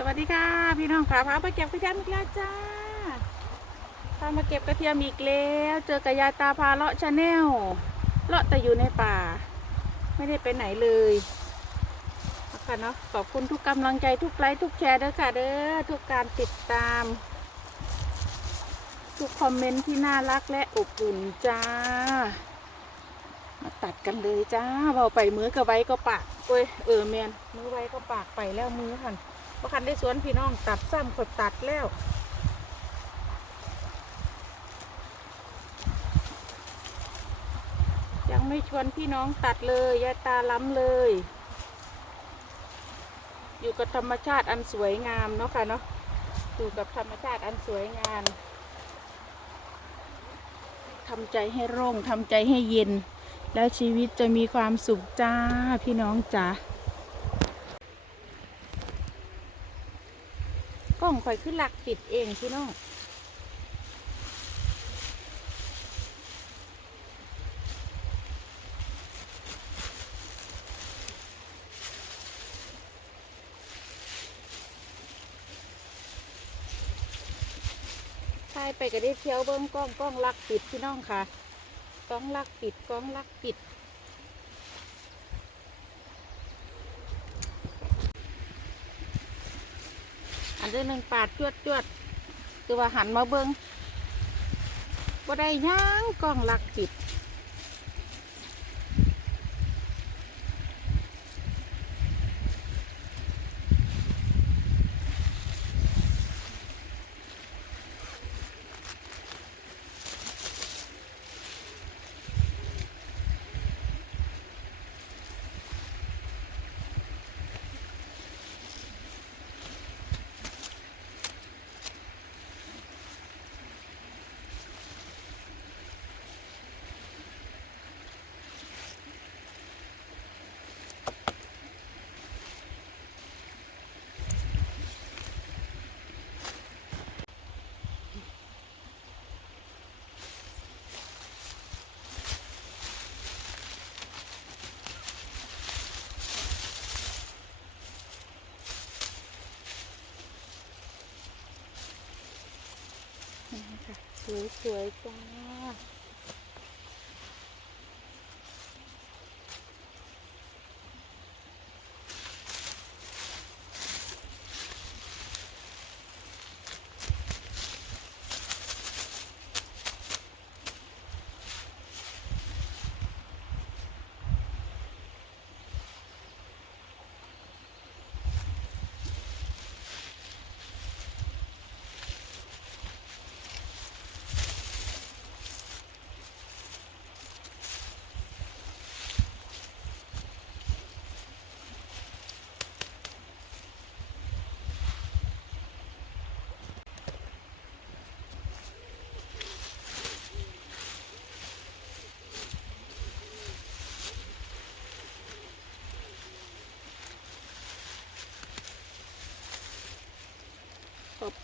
สวัสดีค่ะ พี่น้องค่ะพามาเก็บกระเทียมอีกแล้วจ้าพามาเก็บกระเทียมอีกแล้วเจอกับยาตาพาเลาะชาแนลเลาะแต่อยู่ในป่า ไม่ได้ไปไหนเลยเอาค่ะเนาะขอบคุณทุกกำลังใจทุกไลค์ทุกแชร์เด้อค่ะเด้อทุกการติดตาม ทุกคอมเมนต์ที่น่ารักและอบอุ่นจ้า มาตัดกันเลยจ้าเบาไปมือกับไว้ก็ปากเอ้ยเออแมนมือไว้ก็ปากไปแล้วมือหัน พอคันได้สวนพี่น้องตัดซ้ำกดตัดแล้วยังไม่ชวนพี่น้องตัดเลยยายตาล้ำเลย อยู่กับธรรมชาติอันสวยงามเนาะค่ะเนาะอยู่กับธรรมชาติอันสวยงามทำใจให้โร่งทำใจให้เย็น แล้วชีวิตจะมีความสุขจ้าพี่น้องจ๋า กล้องคอยขึ้นหลักปิดเองพี่น้องใช่ไปก็ได้เที่ยวเบิ้งกล้องกล้องลักปิดพี่น้องค่ะกล้องลักปิดกล้องลักปิด นได้หนึ่งปาดจวดจวดคือว่าหันมาเบิงบ่ได้ย่างกล้องลักปิด นี่ค่ะ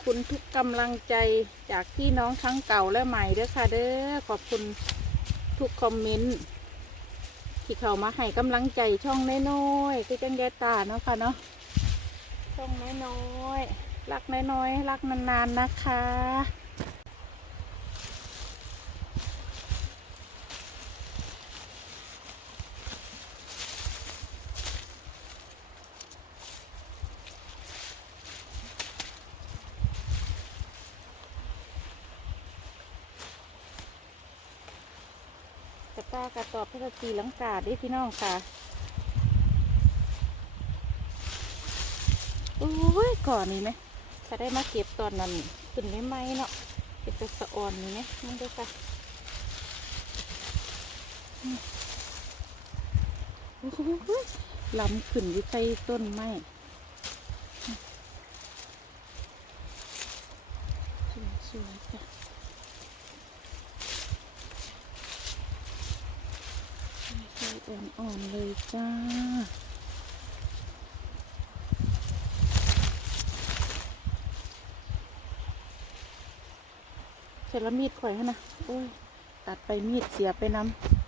คุณทุกกำลังใจจากพี่น้องทั้งเก่าและใหม่เด้อค่ะเด้อขอบคุณทุกคอมเมนต์ที่เข้ามาให้กำลังใจช่องน้อยๆคือจังแกตาเนาะค่ะเนาะช่องน้อยๆรักน้อยๆรักนานๆนะคะ กระตอบพระตีลังกาด้พี่น้องค่ะโอ้ยก่อนนี่ไหมถ้าได้มาเก็บตอนนั้นขึ้นไม่ไหมเนาะเก็บแต่สะออนนี่ไหมมันด้วยค่ะโอ้โหลำขึ้นอยู่ใต้ต้นไม้สวยๆจ้ะ ใส่ อ่อนๆเลยจ้า เสร็จแล้วมีดข่อยให้นะ โอ้ย ตัดไปมีดเสียไปน้ำ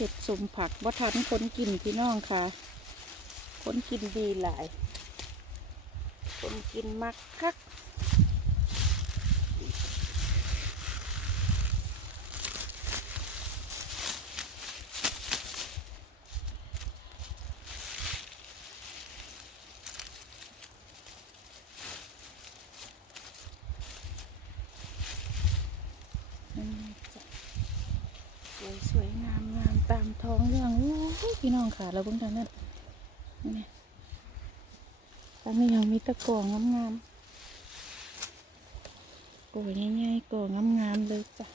เห็ดสมผักบ่ทันคนกินพี่น้องค่ะ คนกินดีหลาย คนกินมักคัก อืมจ้ะสวยสวยงามงามตามท้องเรื่องโอ้ย พี่น้องค่ะเราเพิ่งทำนั่นนี่ตอนนี้ยังมีตะกองงามๆโอ้ยง่ายๆก่องามๆเลยจ้ะ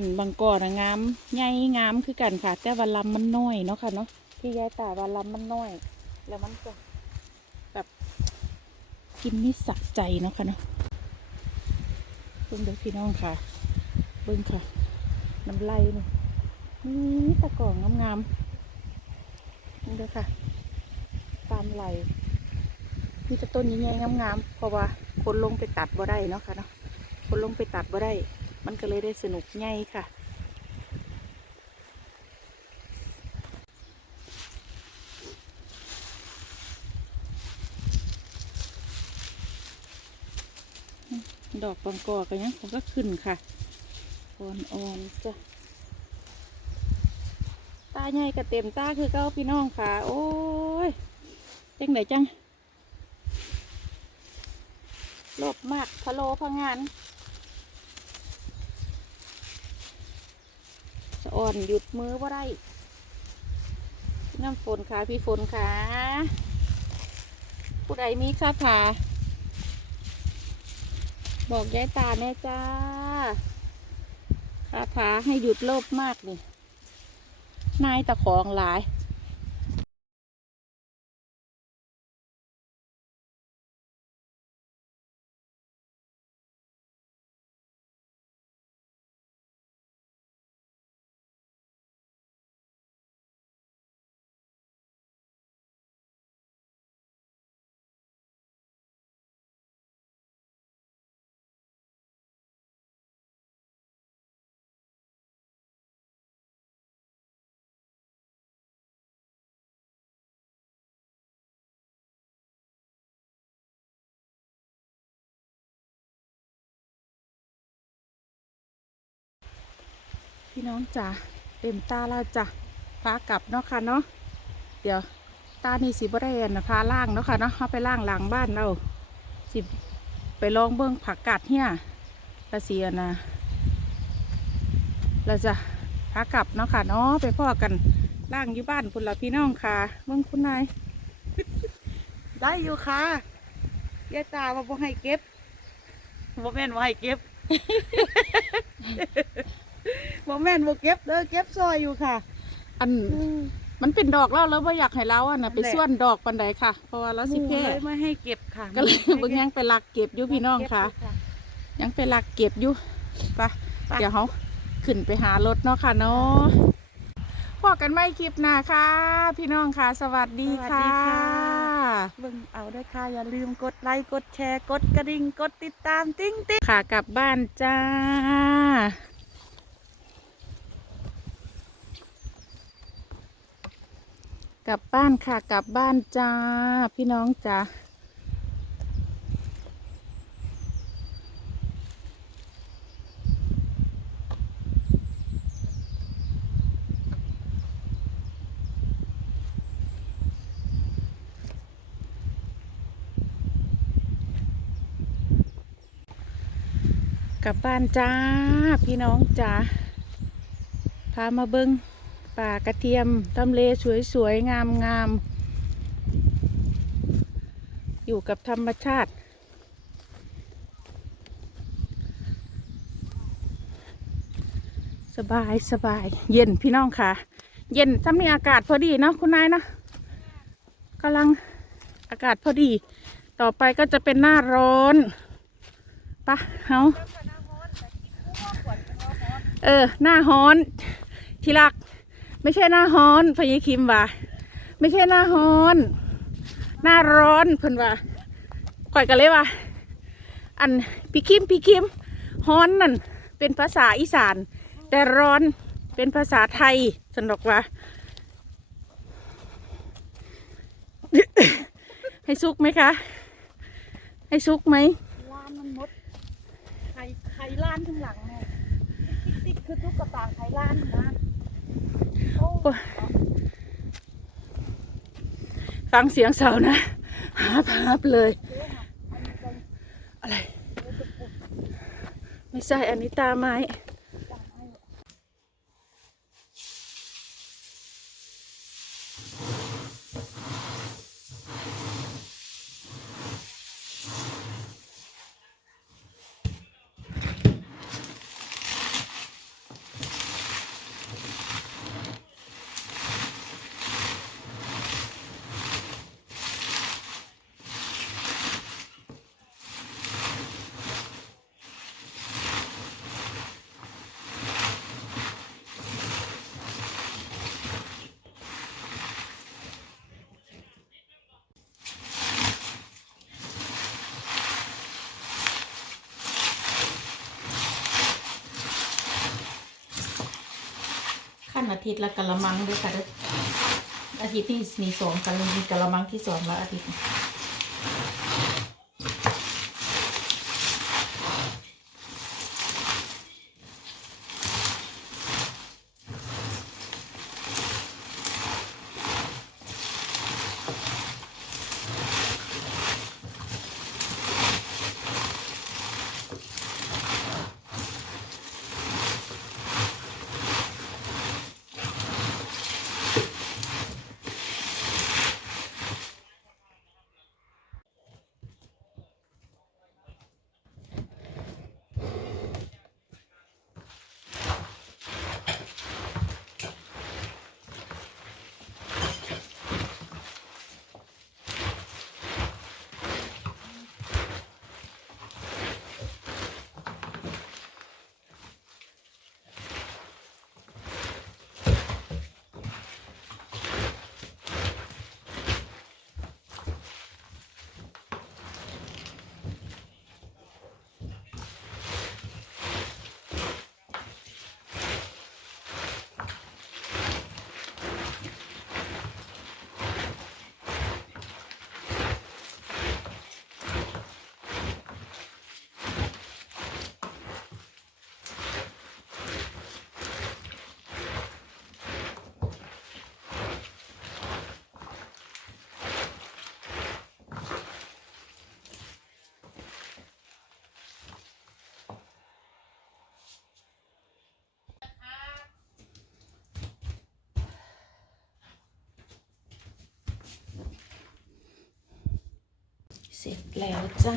อันบางกอนะงามใหญ่งามคือกันค่ะ แต่ว่าลำมันน้อยเนาะค่ะเนาะพี่ยายตาว่าลำมันน้อย แล้วมันจะแบบกินนี่สักใจเนาะค่ะเนาะเบิ่งเด้อพี่น้องค่ะเบิ่งค่ะน้ำไหลนี่นี่ตะกองงามๆเบิ่เด้อค่ะ ตามไหลมีแต่ต้นใหญ่ๆงามๆเพราะว่าคนลงไปตัดบ่ได้เนาะค่ะเนาะคนลงไปตัดบ่ได้ มันก็เลยได้สนุกไงค่ะ ดอกบางกอก็ยังก็ขึ้นค่ะอ่อนๆจ้ะตาใหญ่กับเต็มตาคือเก้าพี่น้องค่ะ โอ้ยจังไหนจังลบมากพะโลพะงาน สะ อ่อนหยุดมือว่าได้น้ำฝนค่ะพี่ฝนค่ะผู้ใดมีคาถาบอกยายตาแน่จ้าคาถาให้หยุดโลภมากนี่ นายตะของหลาย พี่น้องจ๋าเต็มตาแล้วจ้ะพากลับเนาะค่ะเนาะเดี๋ยวตานี่สิบ่ได้อันนะพาล่างเนาะค่ะเนาะเอาไปล่างหลังบ้านเราสิไปลองเบิ้งผักกาดเนี่ยละเสียนะเราจะพากลับเนาะค่ะเนาะไปพ่อกันล่างอยู่บ้านคุณละพี่น้องค่ะเบิ้งคุณนายได้อยู่ค่ะยายตาว่าบ่ให้เก็บบ่แม่นว่าให้เก็บ บ่แม่นบ่เก็บเด้อเก็บซอยอยู่ค่ะ อันมันเป็นดอกแล้วแล้วบ่อยากให้เราอะนะไปนั่นแหละ ส่วนดอกปันใดค่ะ เพราะว่าเราสิแพ้เลยไม่ให้เก็บค่ะก็เลยเบิ่งยังไปลักเก็บอยู่พี่น้องค่ะ ยังไปลักเก็บอยู่ไปเดี๋ยวเขาขึ้นไปหารถเนาะค่ะเนาะพอกันไม่คลิปหน้าค่ะ พี่น้องค่ะ สวัสดีสวัสค่ะดีค่ะ เบิ่งเอาได้ค่ะ อย่าลืมกดไลค์ กดแชร์ กดกระดิ่ง กดติดตาม ติ้งติ้งค่ะกลับบ้านจ้า กลับบ้านค่ะกลับบ้านจ้า พี่น้องจ้ากลับบ้านจ้า พี่น้องจ้าพามาเบิ้ง ป่ากระเทียมทำเลสวยๆ งามๆ อยู่กับธรรมชาติ สบายสบายเย็นพี่น้องค่ะ เย็นทำนี่อากาศพอดีเนาะคุณนายเนาะกำลังอากาศพอดี ต่อไปก็จะเป็นหน้าร้อนปะเฮาเออ หน้าฮ้อน ที่รัก ไม่ใช่หน้าฮ้อนพญคิมว่าไม่ใช่หน้าฮ้อน หน้าร้อนเพิ่นว่าก่อยกันเลยว่าอันพี่คิมพี่คิมฮ้อนนั่นเป็นภาษาอีสาน แต่ร้อนเป็นภาษาไทยฉันบอกว่า ให้ซุกไหมคะ ให้ซุกไหมล้านมันมดไข่ไข่ล้านข้างหลังไงติ๊กติ๊กคือตุ๊กตาไข่ล้านนะ ฟังเสียงเสานะหาภาพเลย อะไร ไม่ใช่อันนี้ตาไม้ อาทิตย์ละกะละมังด้วยค่ะเด้ออาทิตย์นี้มีสองกะละมีกะละมังที่สองและอาทิตย์ เสร็จแล้วจ้า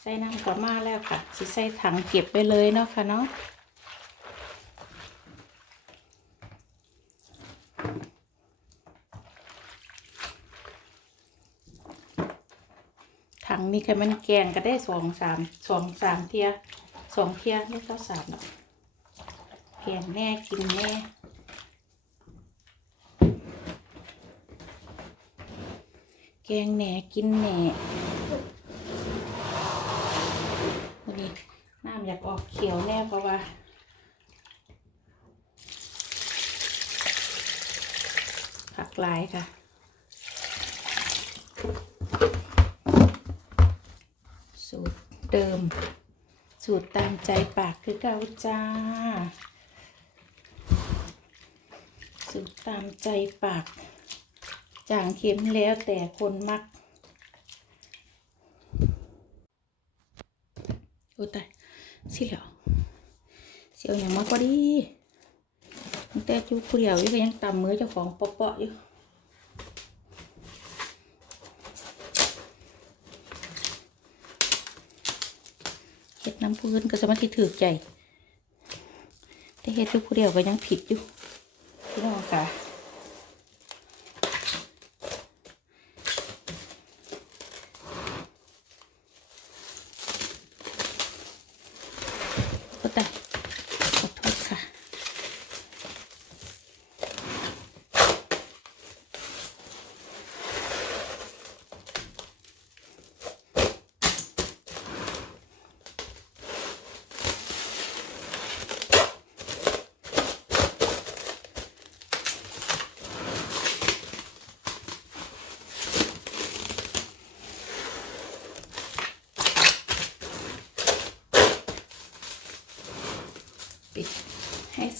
ใส่น้ำก็มาแล้วค่ะสิใส่ถังเก็บไปเลยเนาะค่ะเนาะถังนี้ค่ะมันแกงก็ได้สองสามสองสามเทียสองเทียไม่ก็สามหรอกแกงแน่กินแน่ แกงแหนกินแหนวันนี้น้ำอยากออกเขียวแน่เพราะว่าผักหลายค่ะสูตรเดิม สูตรตามใจปากคือเก่าจ้า สูตรตามใจปาก จางเค็มแล้วแต่คนมักโอ้ตายสิเหรอเสียวอย่างมากกว่าดีแต่จุกเปลี่ยวอยู่ก็ยังตำมือเจ้าของเปาะๆอยู่เฮ็ดน้ำพื้นก็สมาธิถือใจ แต่เฮ็ดจุกเปลี่ยวก็ยังผิดอยู่พี่น้องค่ะ น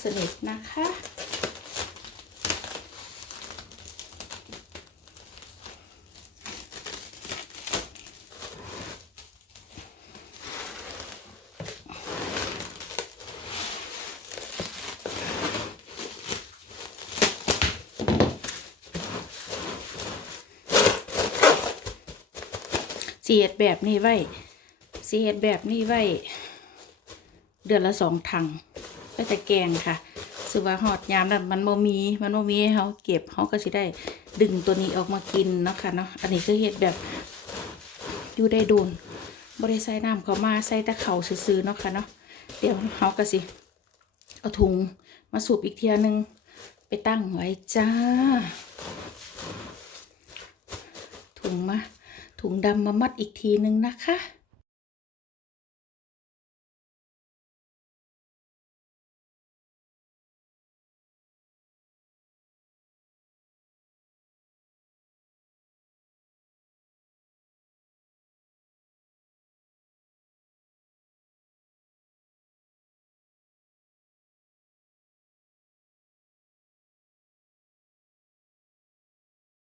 สนิทนะคะสีเฮ็ดแบบนี้ไว้สีเฮ็ดแบบนี้ไว้ เดือนละสองถัง ก็จะแกงค่ะสือว่าหอดยามนั้นมันโมมี มันโมมีให้เขาเก็บเขาก็สิได้ดึงตัวนี้ออกมากินเนาะค่ะเนาะ อันนี้คือเฮ็ดแบบอยู่ได้โดนบริใส่น้ำเขามาใส่ต่เข่าซื้อๆเนาะค่ะเนาะ เดี๋ยวเขาก็สิเอาถุงมาสูบอีกเทียนึงไปตั้งไว้จ้า ถุงมาถุงดำมามัดอีกทีนึงนะคะ